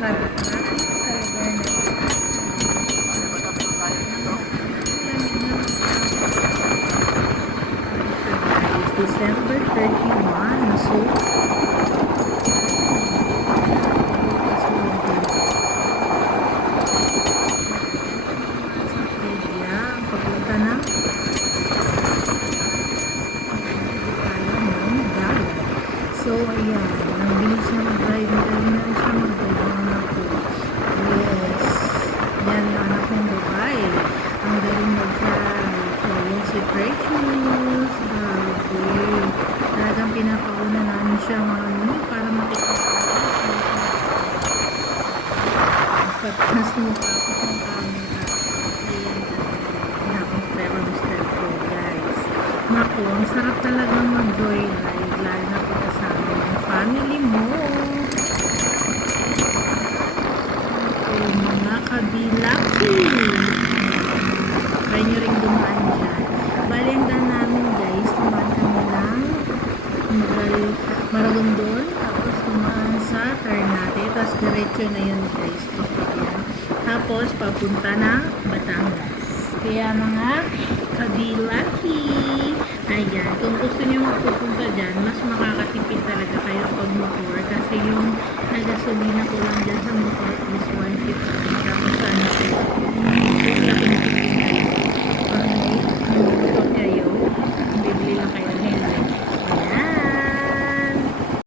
Traffic sa lugar na ito. December 31. So, papunta na so ayan, ang bilis na mag-drive, magaling na rin siya mag-drive ng anak ko. Yes, yan ang anak kong babae, ang galing mag-drive. So yan si Precious, grabe, talagang pinapauna namin siya mami para makita mas lumapit ng camera. Naku, ang sarap talagang mag-joyride, lalo na po kasama yung family mo. Naku, mga kabilaki. Try nyo rin dumaan dyan. Bali, ang daan namin guys, tumaan kami ng Maragondon, tapos tumaan sa Ternate, tapos diretso na yun guys. Tapos, papunta na Batangas. Kaya mga kabilaki, ayan, kung gusto nyo magpupunta dyan, mas makakatipid talaga kayo pag motor kasi yung nagasolina ko lang dyan sa motor is 150. Tapos sana